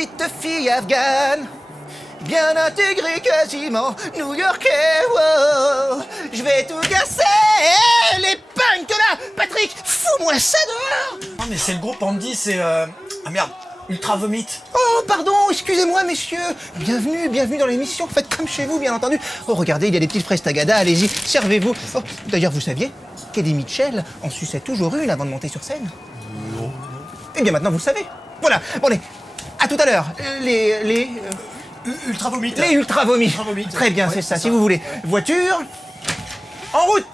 petite fille afghane, bien intégrée quasiment, new-yorkais, wow. Je vais tout casser, les punks là. Patrick, fous-moi ça dehors. Non mais c'est le groupe Andy, c'est... Ah merde, Ultra Vomit. Oh, pardon, excusez-moi, messieurs. Bienvenue dans l'émission. Faites comme chez vous, bien entendu. Oh, regardez, il y a des petites fraises tagada, allez-y, servez-vous. Oh, d'ailleurs, vous saviez qu'Eddie Mitchell en suçait toujours une avant de monter sur scène? Non. Eh bien, maintenant, vous le savez. Voilà, bon, allez, à tout à l'heure. Ultra Vomit. Les Ultra Vomis. Ultra Vomit. Très bien, Ouais, c'est ça, c'est si vous voulez. Voiture, en route.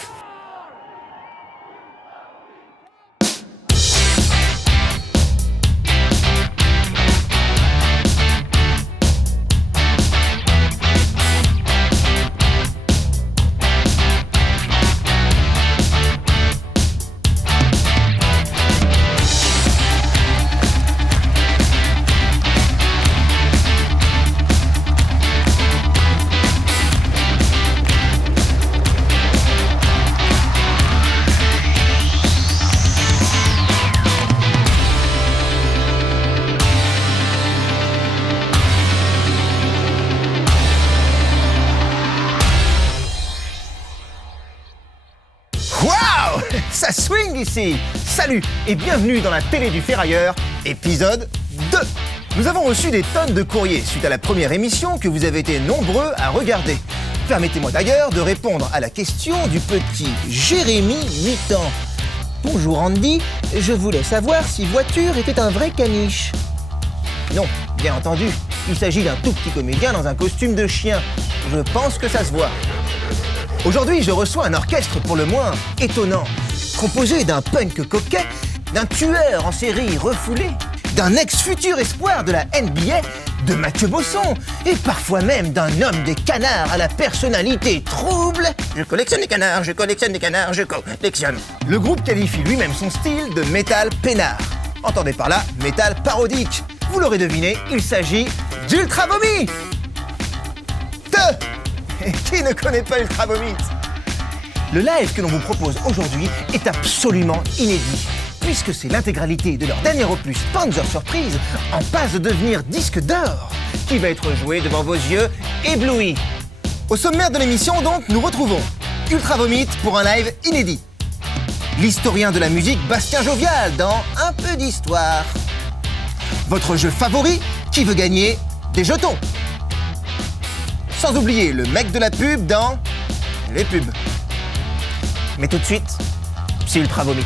Waouh, ça swing ici. Salut et bienvenue dans la télé du ferrailleur, épisode 2. Nous avons reçu des tonnes de courriers suite à la première émission que vous avez été nombreux à regarder. Permettez-moi d'ailleurs de répondre à la question du petit Jérémy, 8 ans. Bonjour Andy, je voulais savoir si voiture était un vrai caniche. Non, bien entendu, il s'agit d'un tout petit comédien dans un costume de chien. Je pense que ça se voit. Aujourd'hui, je reçois un orchestre pour le moins étonnant, composé d'un punk coquet, d'un tueur en série refoulé, d'un ex-futur espoir de la NBA, de Mathieu Bosson, et parfois même d'un homme des canards à la personnalité trouble. Je collectionne les canards, je collectionne les canards, je collectionne. Le groupe qualifie lui-même son style de métal peinard. Entendez par là, métal parodique. Vous l'aurez deviné, il s'agit d'Ultra Vomit. Et qui ne connaît pas Ultra Vomit? Le live que l'on vous propose aujourd'hui est absolument inédit, puisque c'est l'intégralité de leur dernier opus Panzer Surprise, en passe de devenir disque d'or, qui va être joué devant vos yeux éblouis. Au sommaire de l'émission, donc, nous retrouvons Ultra Vomit pour un live inédit. L'historien de la musique Bastien Jovial dans Un peu d'histoire. Votre jeu favori qui veut gagner des jetons. Sans oublier le mec de la pub dans les pubs. Mais tout de suite, c'est Ultra Vomit.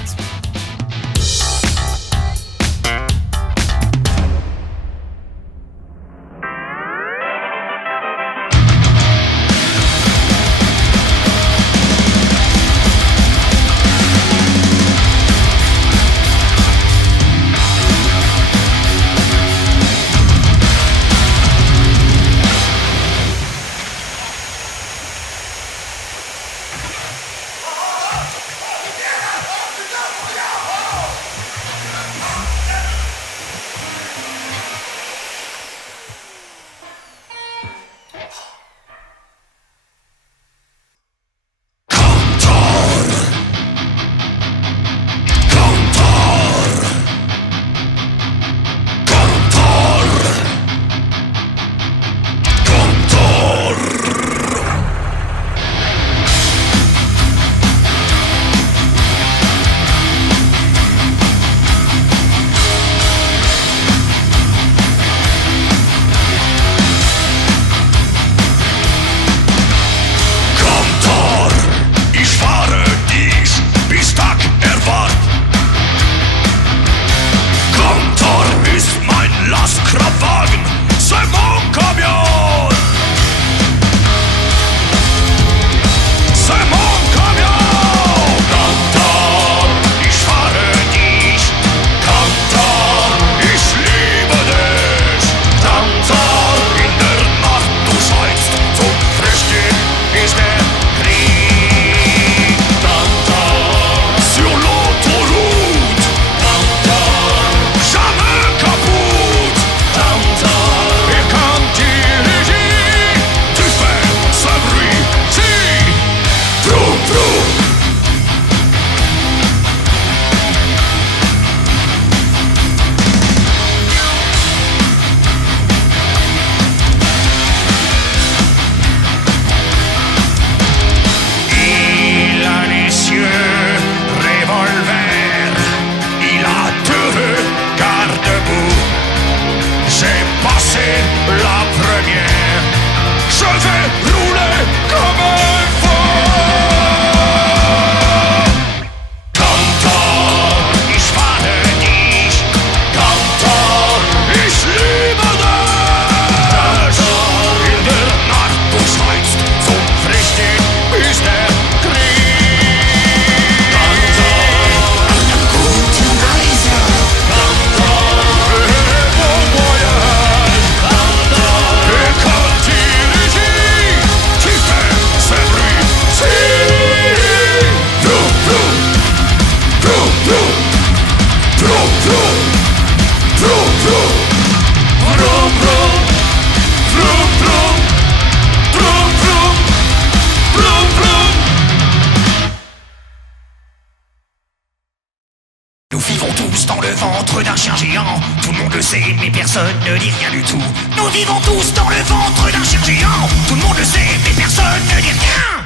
le ventre d'un chien géant. Tout le monde le sait, mais personne ne dit rien du tout. Nous vivons tous dans le ventre d'un chien géant. Tout le monde le sait, mais personne ne dit rien.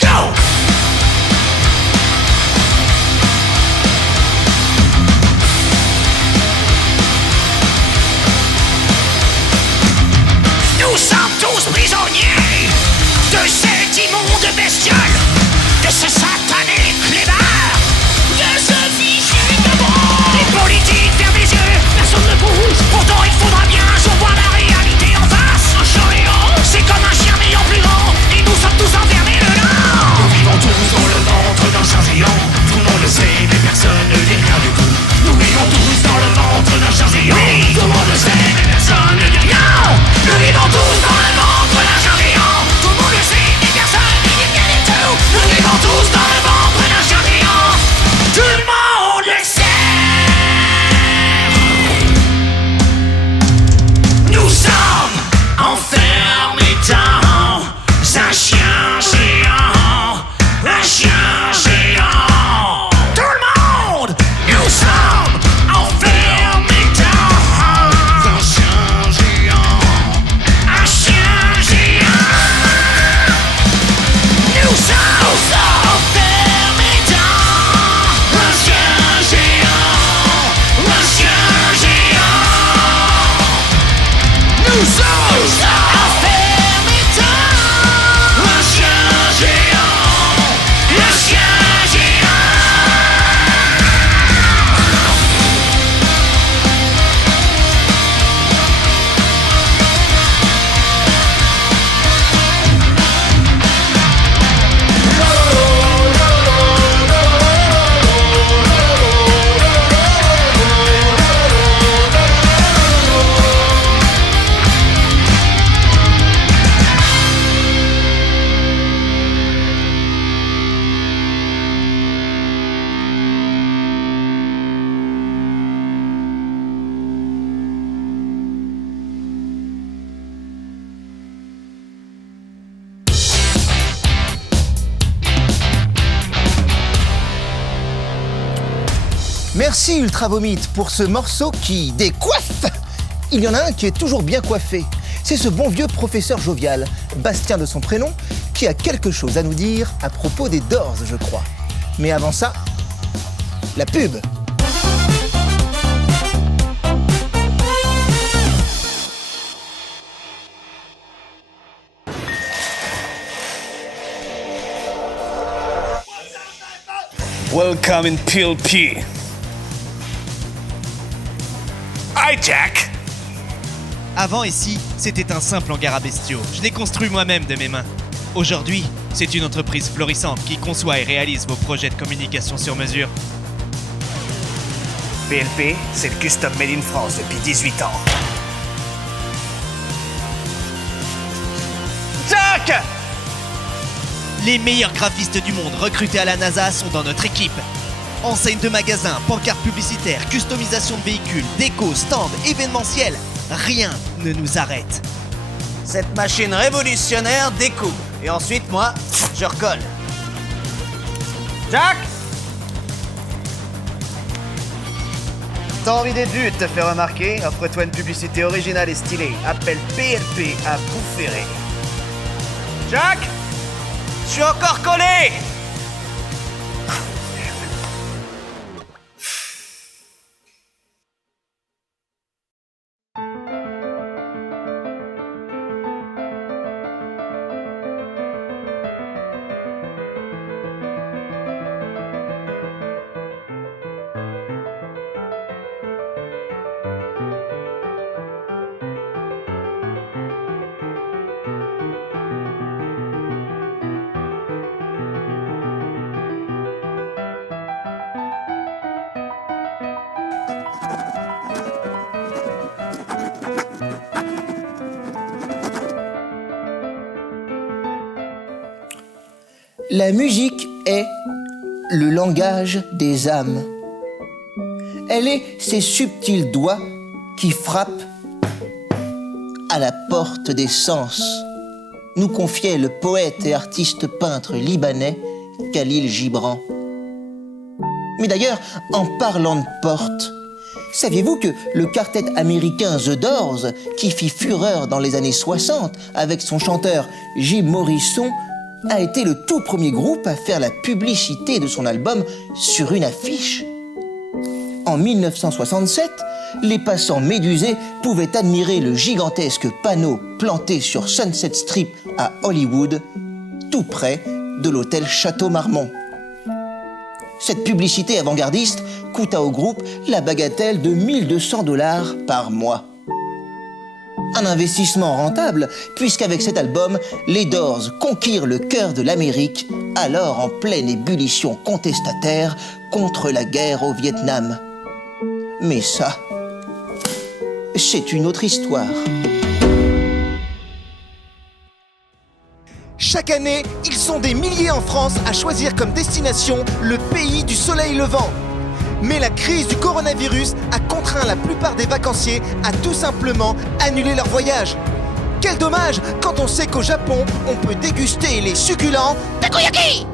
Go! Nous sommes tous prisonniers de cet immonde bestiole, de ce satané clébard, de ce fichu de bras. Les politiques ferment les yeux, personne ne bouge. Pourtant il faudra bien un jour voir la réalité en face. Un chien géant, c'est comme un chien mais en plus grand. Et nous sommes tous enfermés dedans. Nous vivons tous dans le ventre d'un chien géant. Tout le monde le sait, mais personne ne dit rien du tout. Nous vivons tous dans le ventre d'un chien géant. Oui, tout le monde le sait, mais personne ne dit rien. Nous vivons tous dans le ventre d'un chien géant. Tout le monde le sait, mais personne ne dit rien du tout. Nous vivons tous dans le ventre d'un chien géant. Tout le monde le sait. Nous sommes enfermés dans un chien géant. Un chien géant. Tout le monde, nous sommes enfermés dans un chien géant. Un chien géant. Nous sommes enfermés dans un chien géant. Un chien géant. Nous sommes enfermés dans un chien géant. Un chien géant. Merci Ultra Vomit pour ce morceau qui décoiffe. Il y en a un qui est toujours bien coiffé. C'est ce bon vieux professeur jovial, Bastien de son prénom, qui a quelque chose à nous dire à propos des Doors, je crois. Mais avant ça, la pub. Welcome in PLP. Hi Jack. Avant ici, c'était un simple hangar à bestiaux. Je l'ai construit moi-même de mes mains. Aujourd'hui, c'est une entreprise florissante qui conçoit et réalise vos projets de communication sur mesure. PLP, c'est le custom made in France depuis 18 ans. Jack! Les meilleurs graphistes du monde recrutés à la NASA sont dans notre équipe. Enseignes de magasins, pancartes publicitaires, customisation de véhicules, déco, stands, événementiels. Rien ne nous arrête. Cette machine révolutionnaire découpe. Et ensuite, moi, je recolle. Jack! T'as envie d'être vu et de te faire remarquer? Offre-toi une publicité originale et stylée. Appelle PLP à Boufféré. Jack! Je suis encore collé! La musique est le langage des âmes. Elle est ces subtils doigts qui frappent à la porte des sens, nous confiait le poète et artiste peintre libanais Khalil Gibran. Mais d'ailleurs, en parlant de porte, Saviez-vous que le quartet américain The Doors, qui fit fureur dans les années 60 avec son chanteur Jim Morrison, a été le tout premier groupe à faire la publicité de son album sur une affiche? En 1967, les passants médusés pouvaient admirer le gigantesque panneau planté sur Sunset Strip à Hollywood, tout près de l'hôtel Château Marmont. Cette publicité avant-gardiste coûta au groupe la bagatelle de $1 200 par mois. Un investissement rentable, puisqu'avec cet album, les Doors conquirent le cœur de l'Amérique, alors en pleine ébullition contestataire contre la guerre au Vietnam. Mais ça, c'est une autre histoire. Chaque année, ils sont des milliers en France à choisir comme destination le pays du soleil levant. Mais la crise du coronavirus a contraint la plupart des vacanciers à tout simplement annuler leur voyage. Quel dommage quand on sait qu'au Japon, on peut déguster les succulents takoyaki!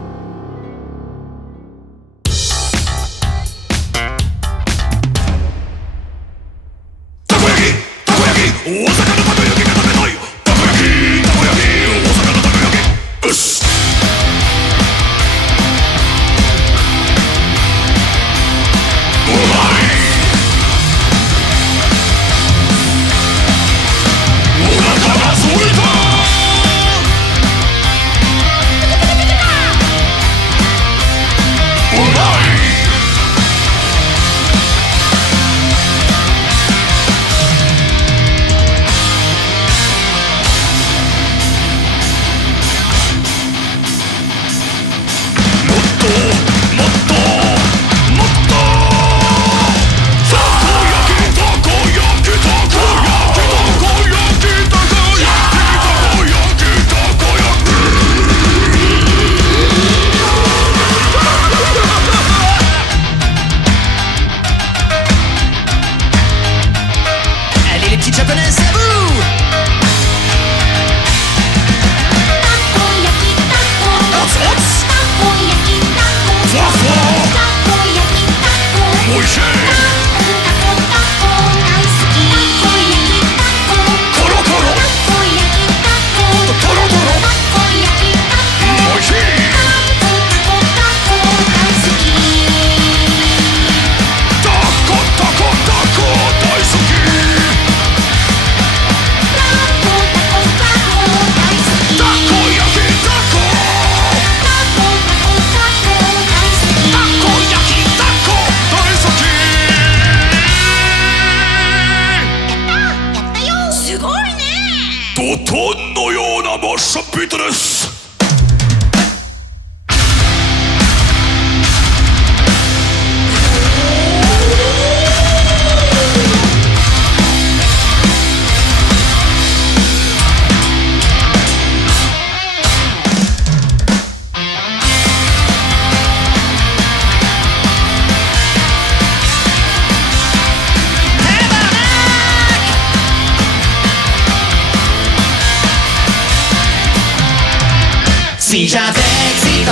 Si j'avais $10,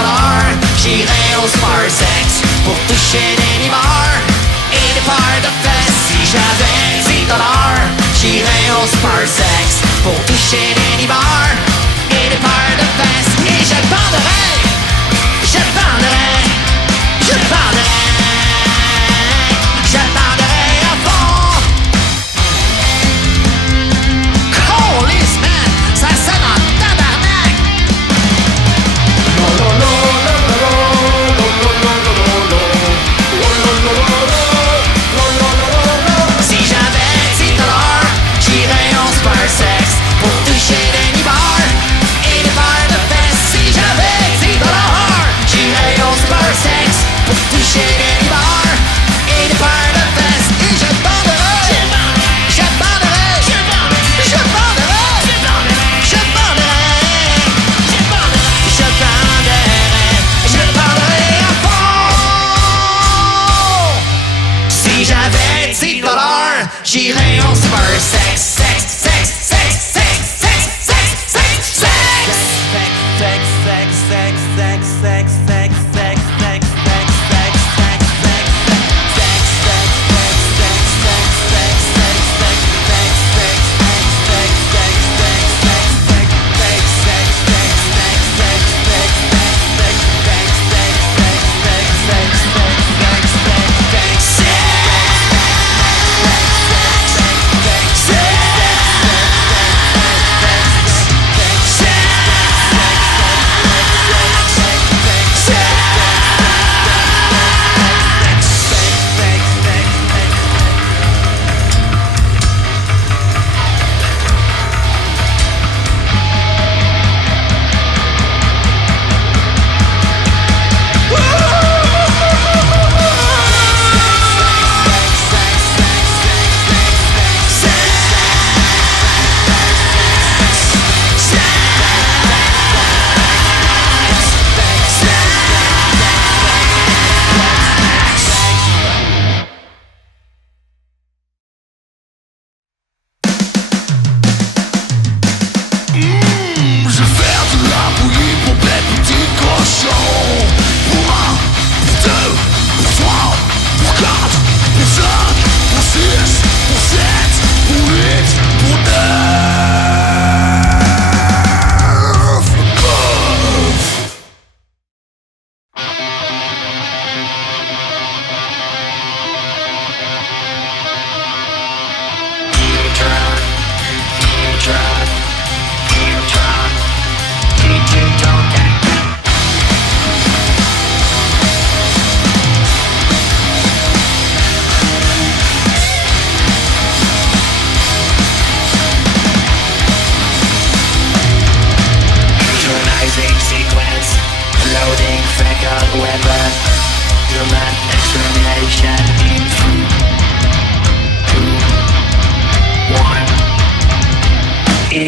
j'irais au Sparsex pour toucher des limards et des paires de fesses. Si j'avais $10, j'irais au Sparsex pour toucher des limards et des paires de fesses. Et je vendrais, je vendrais, je vendrais, je vendrais à fond. Holy man, ça sonne en tabarnak. Si j'avais $10, j'irais au Sparsex pour toucher des nibards et des paires de fesses. Si j'avais $10,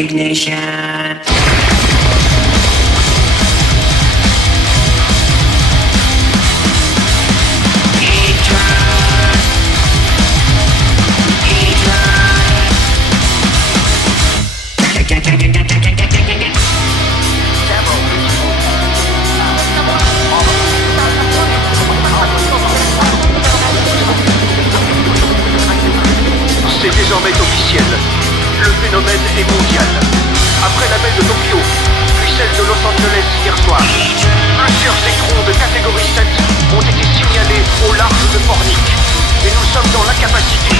ignition. C'est désormais officiel. Le phénomène est mondial. Après la baie de Tokyo, puis celle de Los Angeles hier soir, plusieurs écrans de catégorie 7 ont été signalés au large de Pornic. Et nous sommes dans l'incapacité.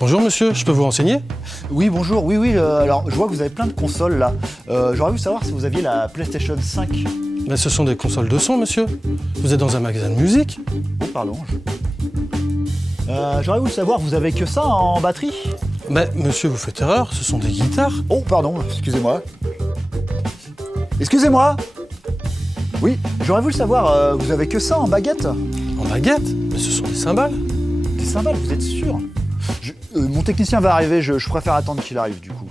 Bonjour monsieur, je peux vous renseigner? Oui, bonjour, oui, alors je vois que vous avez plein de consoles là. J'aurais voulu savoir si vous aviez la PlayStation 5. Mais ce sont des consoles de son, monsieur. Vous êtes dans un magasin de musique? Oh, pardon. J'aurais voulu savoir, vous avez que ça en batterie? Mais monsieur, vous faites erreur, ce sont des guitares. Oh, pardon, excusez-moi. Excusez-moi. Oui, j'aurais voulu savoir, vous avez que ça en baguette? En baguette? Mais ce sont des cymbales. Des cymbales, vous êtes sûr? Mon technicien va arriver, je préfère attendre qu'il arrive du coup.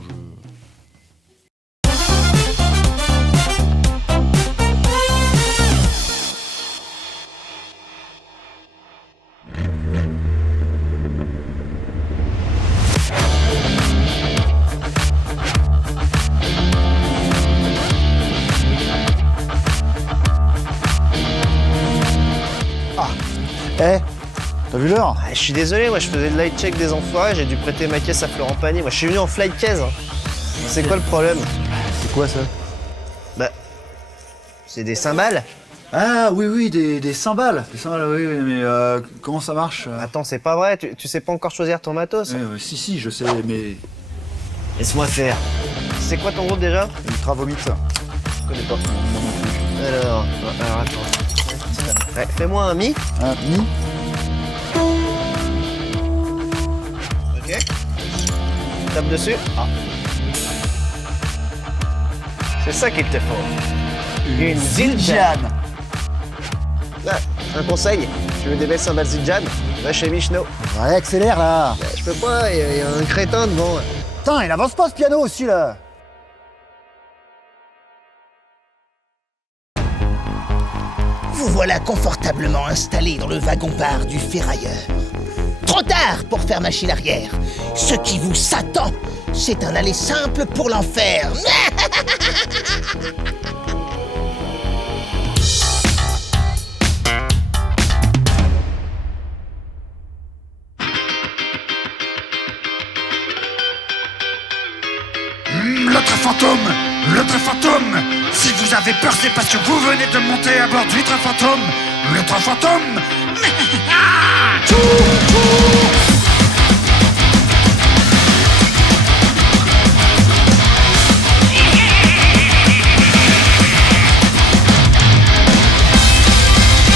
Ah, t'as vu l'heure? Je suis désolé, moi je faisais le light check des enfoirés, j'ai dû prêter ma caisse à Florent Pagny. Moi je suis venu en flight case. C'est quoi le problème? C'est quoi ça? Bah, c'est des cymbales. Ah oui, des cymbales. Des cymbales, oui, mais comment ça marche? Attends, c'est pas vrai, tu sais pas encore choisir ton matos? Si, je sais, mais... Laisse-moi faire. C'est quoi ton groupe déjà? Ultra Vomit. Je connais pas. Alors attends. Ouais, fais-moi un mi. Un mi? Ok. Tape dessus. Ah. C'est ça qu'il te faut. Une Zildjian. Là, un conseil. Tu veux des belles cymbales Zildjian? Va chez Michno. Ouais, accélère là. Je peux pas, il y a un crétin devant. Putain, il avance pas ce piano aussi là. Vous voilà confortablement installé dans le wagon-bar du ferrailleur. Trop tard pour faire machine arrière. Ce qui vous s'attend, c'est un aller simple pour l'enfer. Le train fantôme. Si vous avez peur, c'est parce que vous venez de monter à bord du train fantôme. Le train fantôme.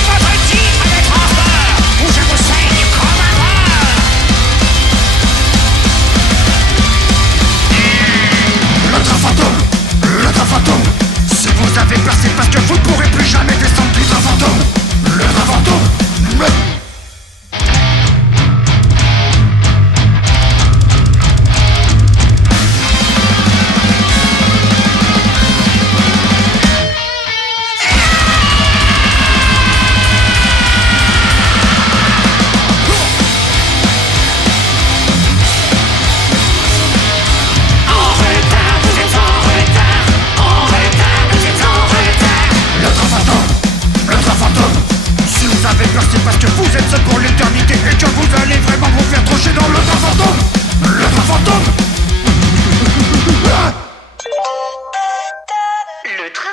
Votre titre de transport, où je vous saigne comme un bras. Le train fantôme. Si vous avez peur, c'est parce que vous ne pourrez plus jamais descendre du train fantôme. Le train fantôme.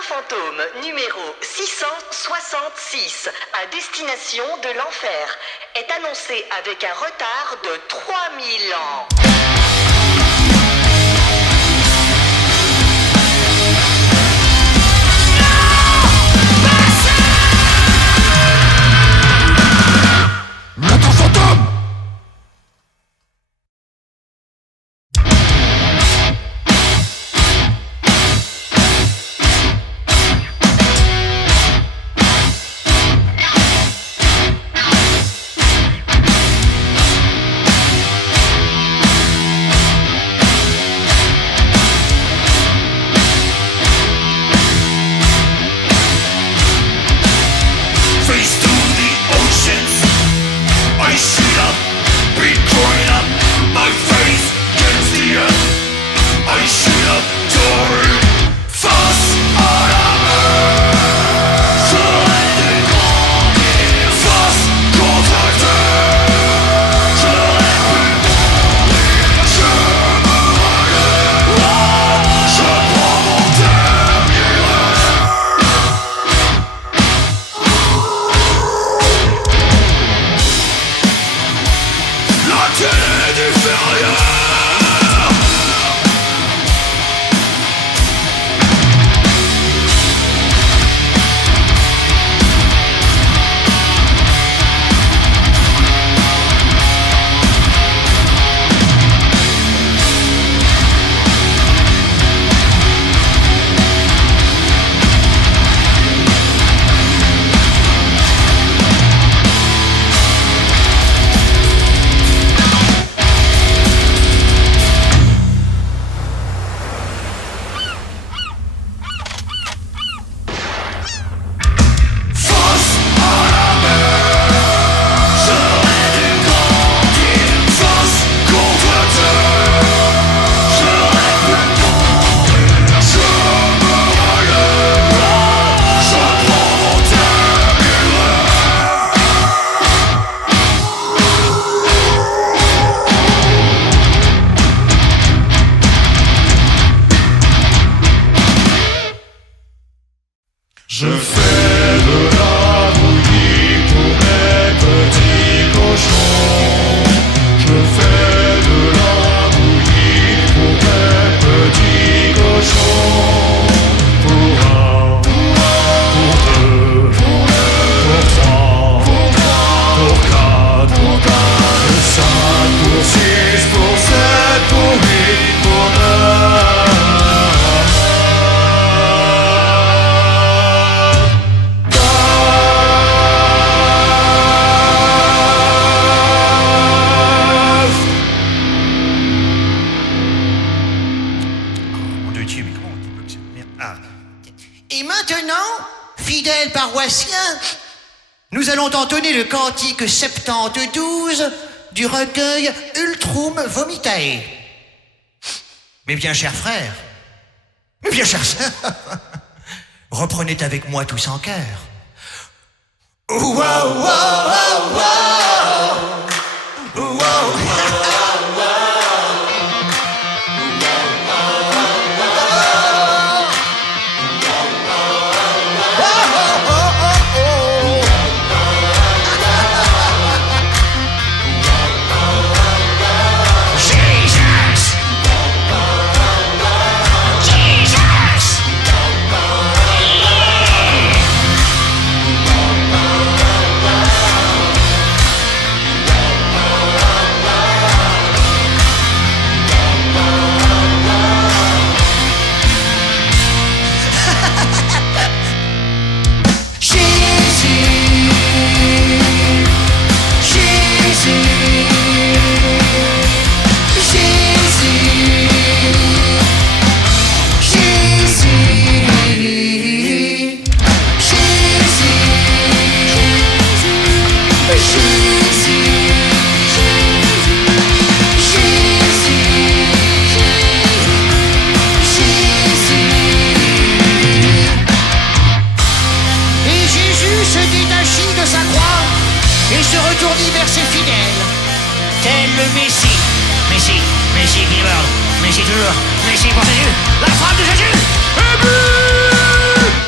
fantôme numéro 666 à destination de l'enfer est annoncé avec un retard de 3000 ans. Notre fantôme! Je fais de la bouillie pour mes petits cochons. Je fais de la bouillie pour mes petits cochons. Pour un, pour deux, pour trois, pour quatre, pour cinq, pour six, pour sept, pour huit, pour neuf. Et maintenant, fidèles paroissiens, nous allons entonner le cantique 72 du recueil Ultrum Vomitae. Mes bien chers frères, mes bien chères sœurs, reprenez avec moi tous en chœur. Wow, wow, wow, wow. Wow. Et se retournit vers ses fidèles. Tel le Messie. Messie qui est mort. Messie toujours. Messie pour Jésus. La frappe de Jésus. Et but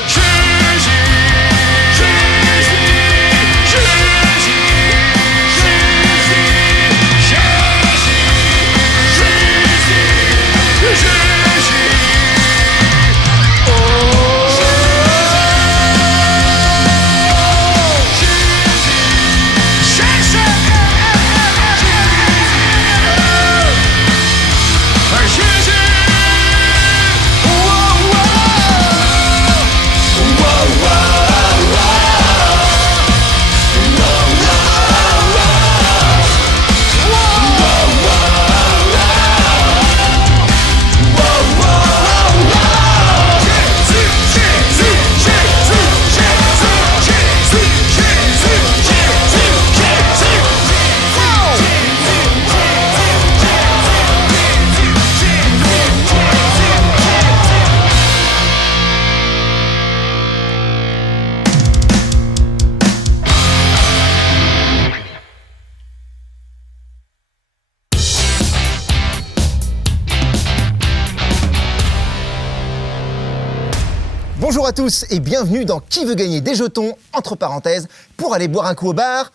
Bonjour à tous et bienvenue dans Qui veut gagner des jetons, entre parenthèses, pour aller boire un coup au bar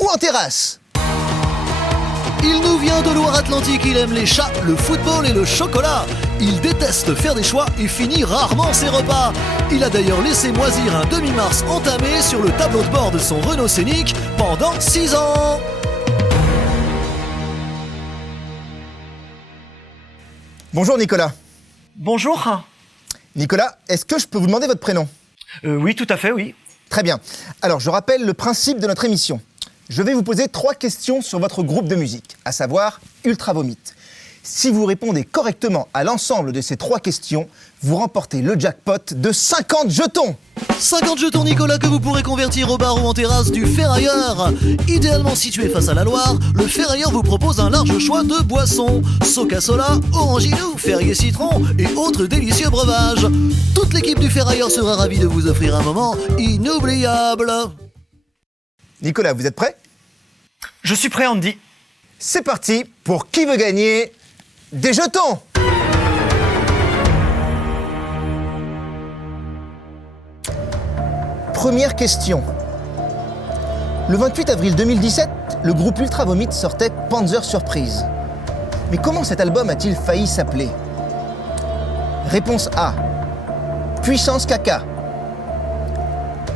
ou en terrasse. Il nous vient de Loire-Atlantique, il aime les chats, le football et le chocolat. Il déteste faire des choix et finit rarement ses repas. Il a d'ailleurs laissé moisir un demi-mars entamé sur le tableau de bord de son Renault Scénic pendant 6 ans. Bonjour Nicolas. Bonjour. Nicolas, est-ce que je peux vous demander votre prénom ? Oui, tout à fait, oui. Très bien. Alors, je rappelle le principe de notre émission. Je vais vous poser 3 questions sur votre groupe de musique, à savoir Ultra Vomit. Si vous répondez correctement à l'ensemble de ces 3 questions, vous remportez le jackpot de 50 jetons. 50 jetons, Nicolas, que vous pourrez convertir au bar ou en terrasse du Ferrailleur. Idéalement situé face à la Loire, le Ferrailleur vous propose un large choix de boissons. Soca Sola, Oranginou, Ferrier Citron et autres délicieux breuvages. Toute l'équipe du Ferrailleur sera ravie de vous offrir un moment inoubliable. Nicolas, vous êtes prêt ? Je suis prêt, Andy. C'est parti pour Qui veut gagner des jetons ? Première question. Le 28 avril 2017, le groupe Ultra Vomit sortait Panzer Surprise. Mais comment cet album a-t-il failli s'appeler ? Réponse A. Puissance caca.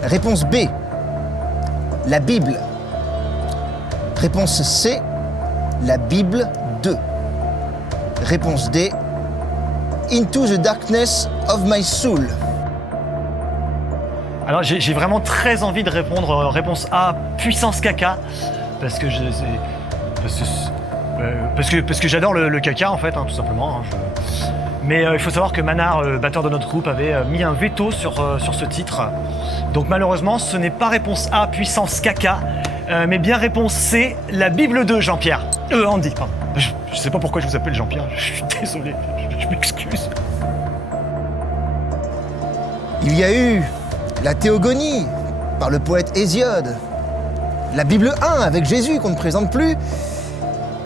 Réponse B. La Bible. Réponse C. La Bible 2. Réponse D. Into the darkness of my soul. Alors j'ai vraiment très envie de répondre réponse A, puissance caca, parce que j'adore le caca en fait, hein, tout simplement. Hein, Mais il faut savoir que Manard, le batteur de notre groupe, avait mis un veto sur ce titre. Donc malheureusement, ce n'est pas réponse A, puissance caca, mais bien réponse C, la Bible 2, Jean-Pierre. Andy, pardon. Je sais pas pourquoi je vous appelle Jean-Pierre, je suis désolé, je m'excuse. Il y a eu la Théogonie par le poète Hésiode, la Bible 1 avec Jésus qu'on ne présente plus,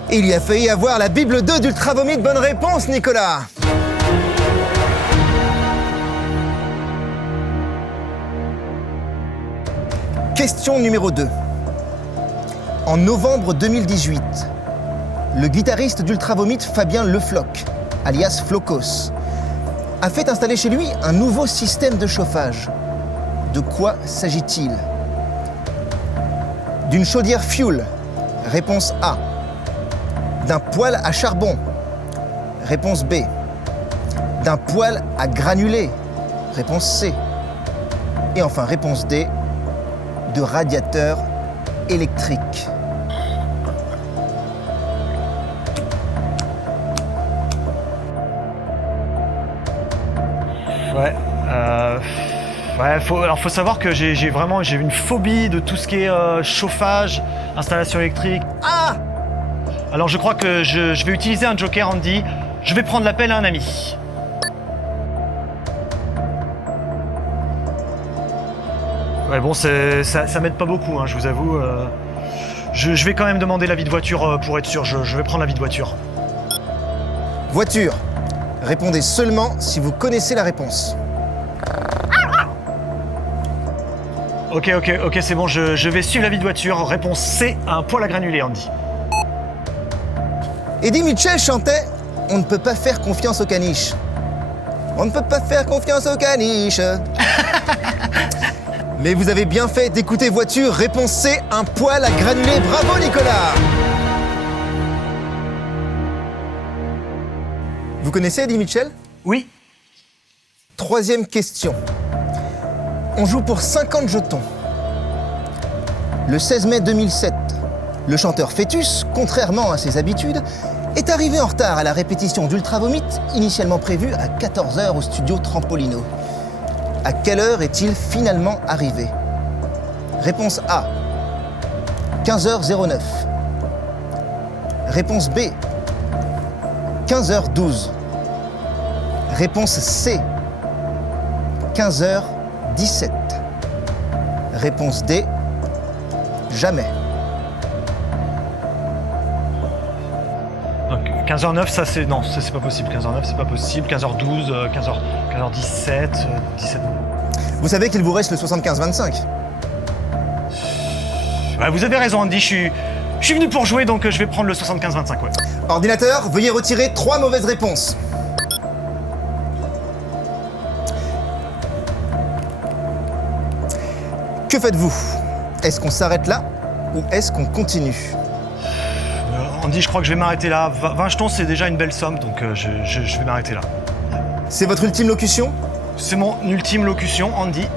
et il y a failli avoir la Bible 2 d'Ultra Vomit. Bonne réponse, Nicolas. Question numéro 2. En novembre 2018, le guitariste d'Ultra Vomit, Fabien Lefloc, alias Flocos, a fait installer chez lui un nouveau système de chauffage. De quoi s'agit-il ? D'une chaudière fuel, réponse A. D'un poêle à charbon, réponse B. D'un poêle à granulés, réponse C. Et enfin, réponse D. De radiateur électrique. Faut savoir que j'ai une phobie de tout ce qui est chauffage, installation électrique. Ah ! Alors je crois que je vais utiliser un joker, Andy. Je vais prendre l'appel à un ami. Ouais bon, ça m'aide pas beaucoup, hein, je vous avoue. Je vais quand même demander l'avis de voiture pour être sûr. Je vais prendre l'avis de voiture. Voiture. Répondez seulement si vous connaissez la réponse. Ok, c'est bon, je vais suivre l'avis de voiture. Réponse C, un poêle à granulés, Andy. Eddie Mitchell chantait « On ne peut pas faire confiance aux caniches ». On ne peut pas faire confiance aux caniches. Mais vous avez bien fait d'écouter voiture. Réponse C, un poêle à granulés. Bravo, Nicolas. Vous connaissez Eddie Mitchell ? Oui. 3e question. On joue pour 50 jetons. Le 16 mai 2007, le chanteur Fœtus, contrairement à ses habitudes, est arrivé en retard à la répétition d'Ultra Vomit, initialement prévue à 14h au studio Trampolino. À quelle heure est-il finalement arrivé ? Réponse A, 15h09. Réponse B, 15h12. Réponse C, 15h17. Réponse D, jamais. Donc, 15h09, ça c'est... Non, ça c'est pas possible. 15h09, c'est pas possible. 15h12, 15h17, 17... Vous savez qu'il vous reste le 75-25. Ouais, vous avez raison, Andy. Je suis venu pour jouer, donc je vais prendre le 75-25, ouais. Ordinateur, veuillez retirer 3 mauvaises réponses. Que faites-vous? Est-ce qu'on s'arrête là ou est-ce qu'on continue? Andy, je crois que je vais m'arrêter là. 20 jetons, c'est déjà une belle somme, donc je vais m'arrêter là. C'est votre ultime locution? C'est mon ultime locution, Andy.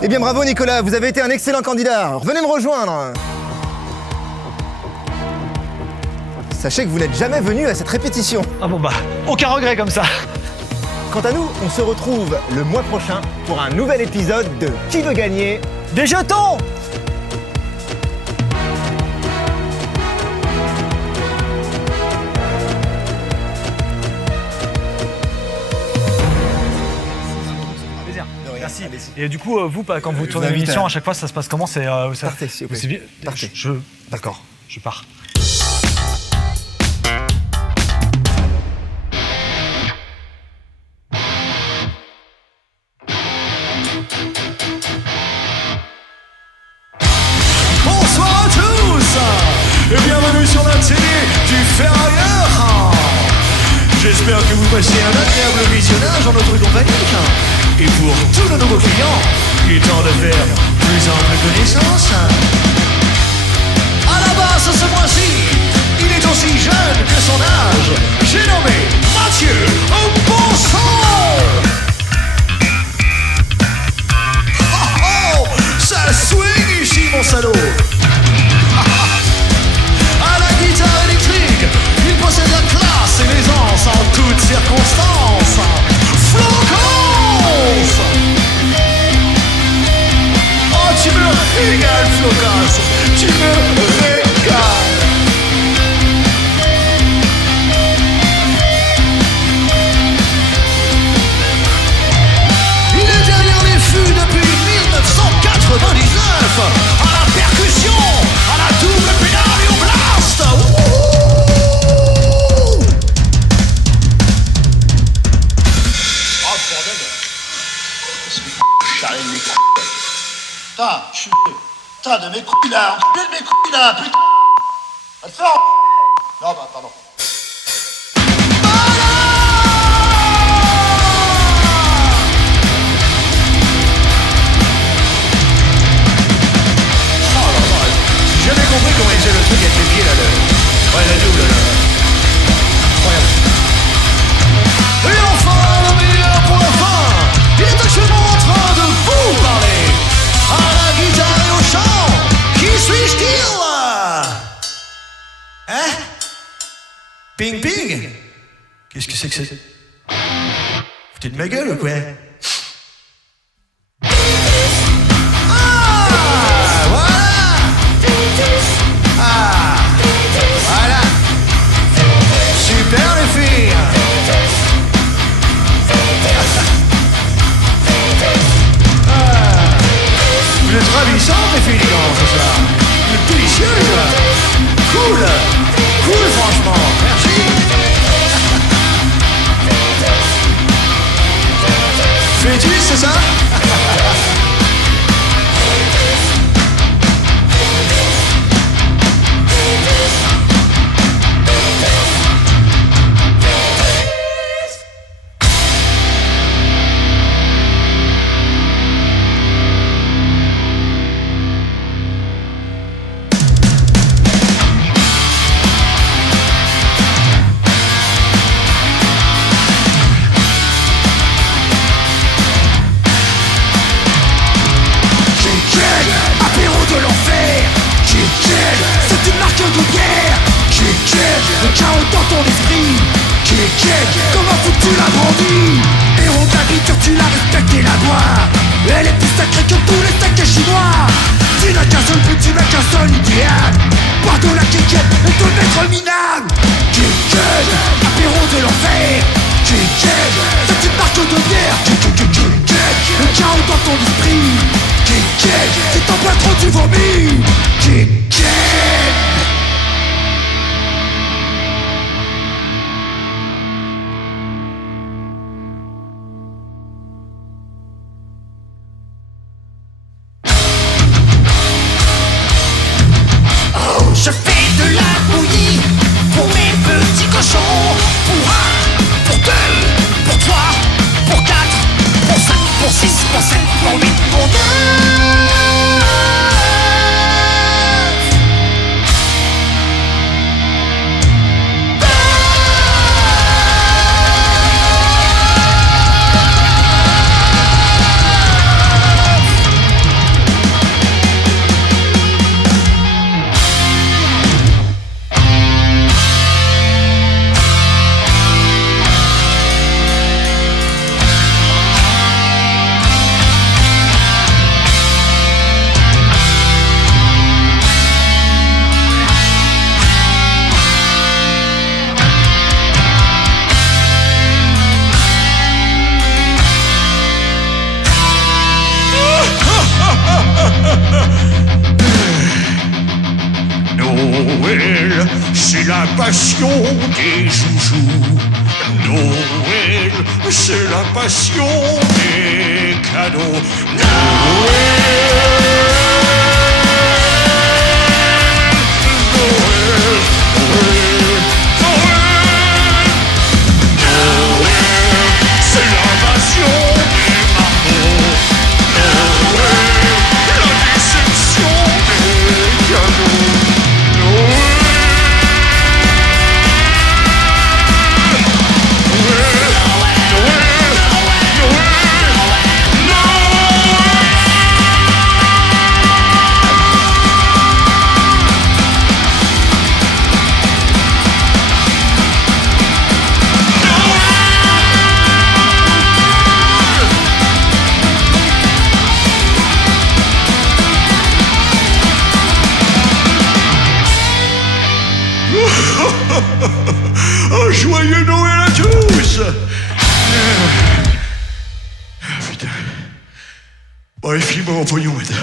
Eh bien bravo Nicolas, vous avez été un excellent candidat. Venez me rejoindre. Sachez que vous n'êtes jamais venu à cette répétition. Ah bon bah, aucun regret comme ça. Quant à nous, on se retrouve le mois prochain pour un nouvel épisode de Qui veut gagner des jetons? Merci. Et du coup, vous, quand vous tournez l'émission, à chaque fois, ça se passe comment? C'est partez, s'il vous plaît. Partez. D'accord, je pars. Bonsoir à tous et bienvenue sur la télé du Ferrailleur. J'espère que vous passez un agréable visionnage en notre compagnie. Et pour tous nos nouveaux clients, il est temps de faire plus ample connaissance. À la base ce mois-ci, il est aussi jeune que son âge. J'ai nommé Mathieu Bonson. Oh, ça swing ici mon salaud. À la guitare électrique, il possède la classe et l'aisance en toutes circonstances. Flocons! Oh, tu me régales, Flocons! Tu me régales! Il est derrière les fûts depuis 1999, à la percussion, à la double pédale et au blast. Oh bordel! J'arrive mes couilles. Putain, je suis... Putain de mes couilles là, enculé de mes couilles là, putain! Va te faire en... Non bah pardon. J'ai jamais compris comment il faisait le truc avec les pieds là, le... Ouais, la double là. Incroyable. Et enfin, le meilleur pour la fin. Il est actuellement en train de vous parler. À la guitare et au chant. Qui suis-je-t-il? Hein? Ping Ping? Qu'est-ce que c'est que c'est? Foutez de ma gueule ou quoi? Super les filles. Vous êtes ravissantes les filles ce soir. Vous êtes délicieuses. Cool. Cool franchement. Merci. Fœtus, c'est ça? C'est une marque de guerre. Le chaos dans ton esprit. Comment fous-tu la brandie? Héros d'agriculture, tu l'as respecté la loi. Elle est plus sacrée que tous les sacs chinois. Tu n'as qu'un seul but, tu n'as qu'un seul idéal. Boire de la kékette et te mettre minable. Apéro de l'enfer. C'est une marque de guerre. Le chaos dans ton esprit. Si t'en bois trop tu vomis. celle qui prend 8 pour 2. Noël, c'est la passion des joujoux. Noël, c'est la passion des cadeaux. C'est la passion des marmots. Noël, la déception des cadeaux. Oh, joyeux Noël à tous! Putain. Bon, allez, file-moi mon pognon, madame.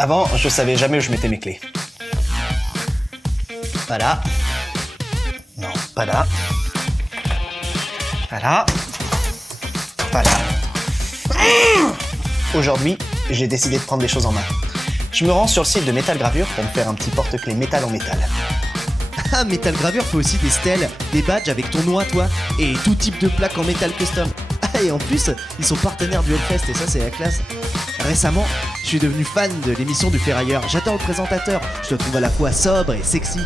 Avant, je savais jamais où je mettais mes clés. Pas là. Non, pas là. Pas là. Pas là. Aujourd'hui, j'ai décidé de prendre les choses en main. Je me rends sur le site de Metal Gravure pour me faire un petit porte-clés métal en métal. Ah, Metal Gravure fait aussi des stèles, des badges avec ton nom à toi, et tout type de plaques en métal custom. Ah, et en plus, ils sont partenaires du Hellfest, et ça c'est la classe. Récemment, je suis devenu fan de l'émission du Ferrailleur. J'adore le présentateur, je le trouve à la fois sobre et sexy.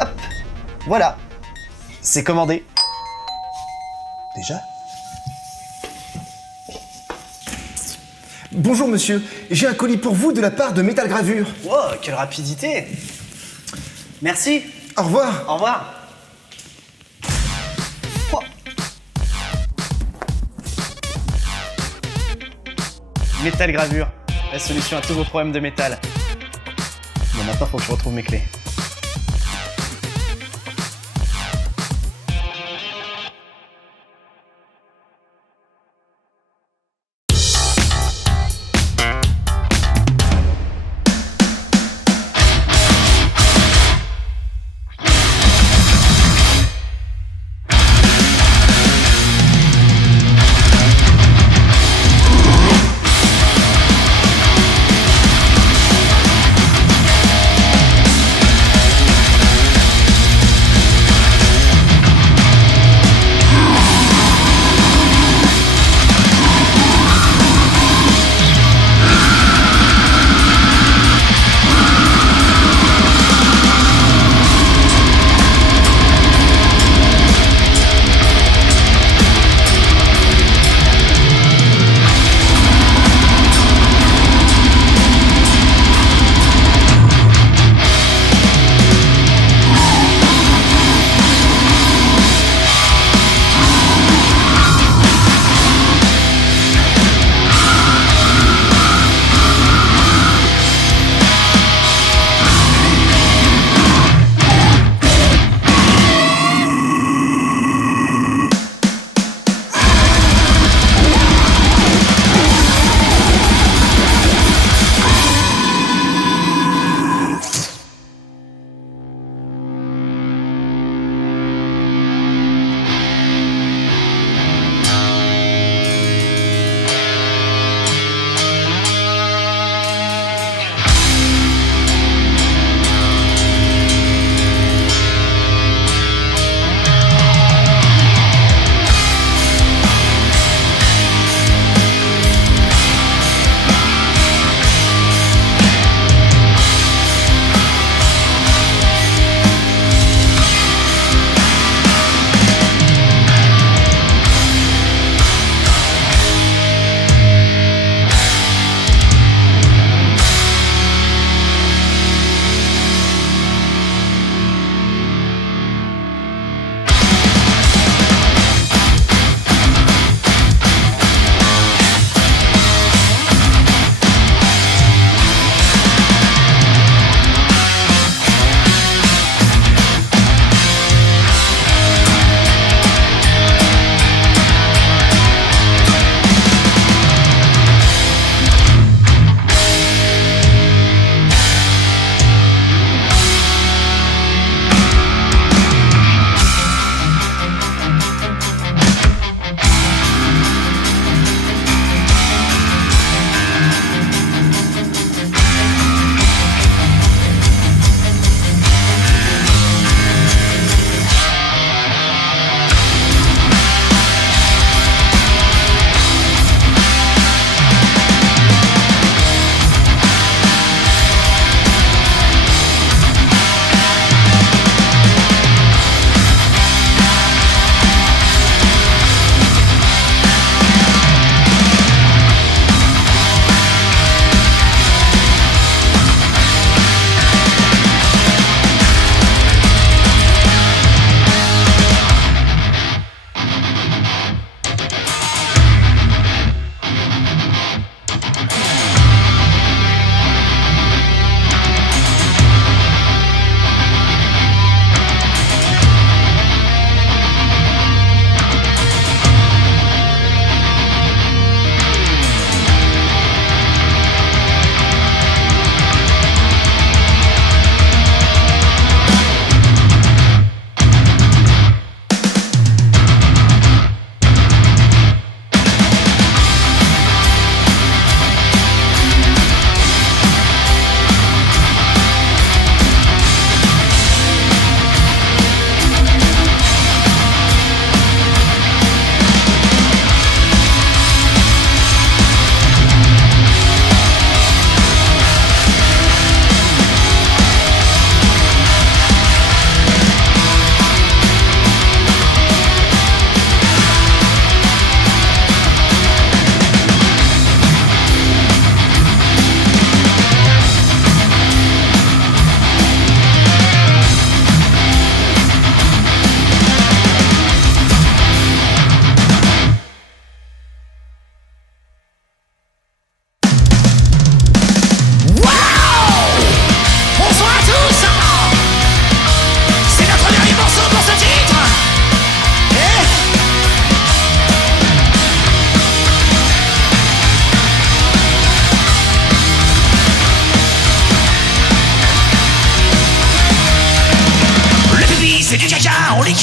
Hop, voilà, c'est commandé. Déjà ? Bonjour monsieur, j'ai un colis pour vous de la part de Metal Gravure. Wow, quelle rapidité! Merci. Au revoir. Au revoir. Oh. Metal Gravure. la solution à tous vos problèmes de métal. Bon, maintenant, faut que je retrouve mes clés.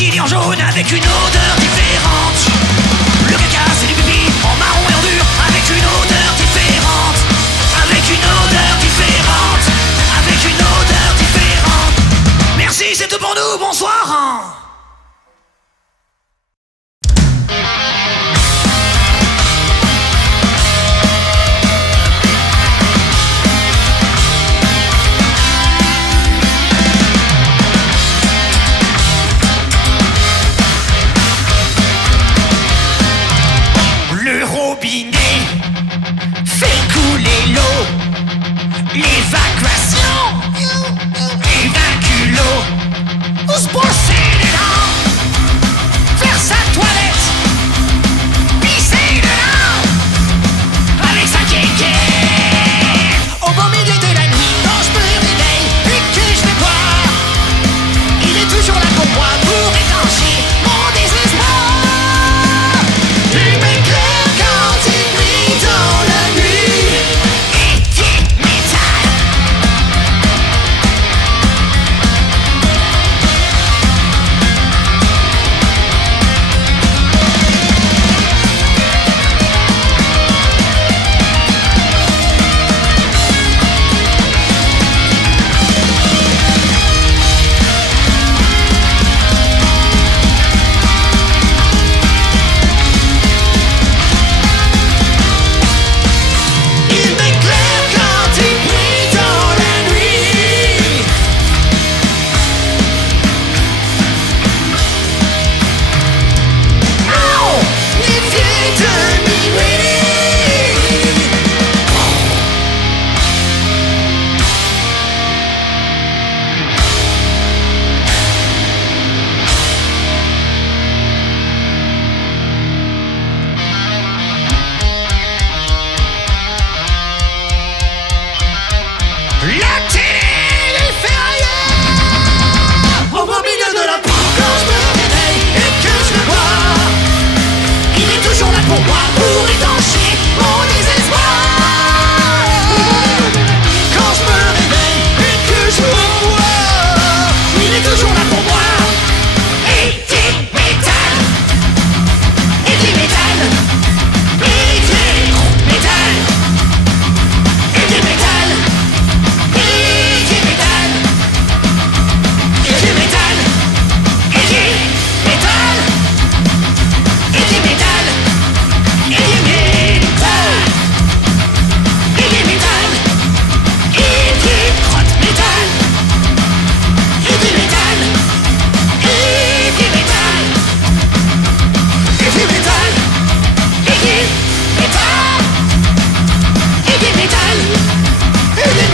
qui lit en jaune avec une odeur différente. Le caca c'est du pipi en marron et en dur avec une odeur différente. Avec une odeur différente. Avec une odeur différente. Merci, c'est tout pour nous, bonsoir. Le robinet fait couler l'eau. L'évacuation évacue l'eau. Où se brosser les dents, faire sa toilette, pisser dedans avec sa kékette. Au beau milieu de la nuit, quand je me réveille et que je vais boire, il est toujours là pour moi pour étancher mon désespoir. Il m'éclaire quand il brille dans la nuit. Et dit métal. Il m'éclaire quand il brille dans la nuit. Oh, les vieilles de minuit. La télé du ferrailleur. Au beau milieu de la nuit, quand je me réveille et que je le vois, il est toujours là pour moi, pour étancher mon désespoir. Quand je me réveille et que je le vois, il est toujours là pour moi. Et dit métal. Et dit métal. Et dit métal. Et dit métal. Et dit métal. Et dit métal. Et dit métal. Et dit métal. Et dit métal. Et dit métal. Et dit crotte métal. Et dit métal. Et dit métal. Et dit métal. Et dit métal. Et dit métal. Et dit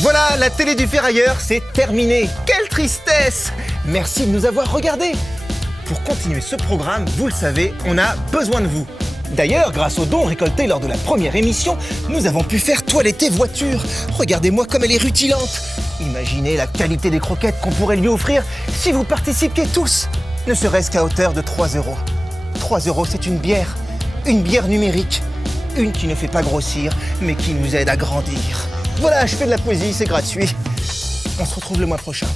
Voilà, la télé du ferrailleur, c'est terminé. Quelle tristesse! Merci de nous avoir regardés. Pour continuer ce programme, vous le savez, on a besoin de vous. D'ailleurs, grâce aux dons récoltés lors de la première émission, nous avons pu faire toiletter voiture. Regardez-moi comme elle est rutilante. Imaginez la qualité des croquettes qu'on pourrait lui offrir si vous participiez tous, ne serait-ce qu'à hauteur de 3 €. 3 €, c'est une bière numérique. Une qui ne fait pas grossir, mais qui nous aide à grandir. Voilà, je fais de la poésie, c'est gratuit. On se retrouve le mois prochain.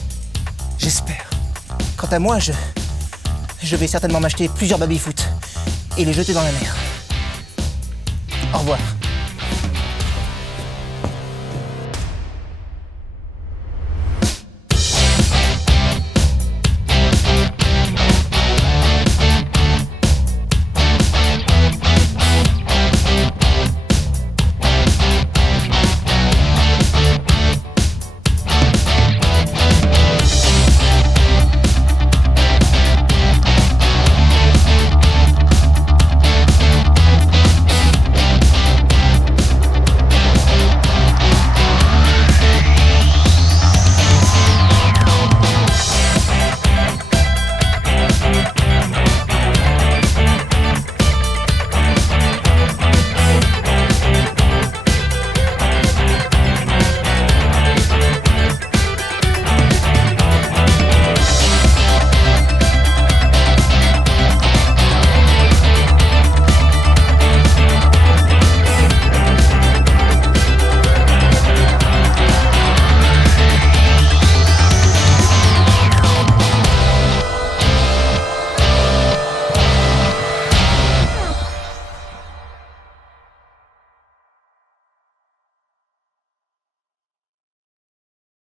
J'espère. Quant à moi, je vais certainement m'acheter plusieurs baby-foot et les jeter dans la mer. Au revoir.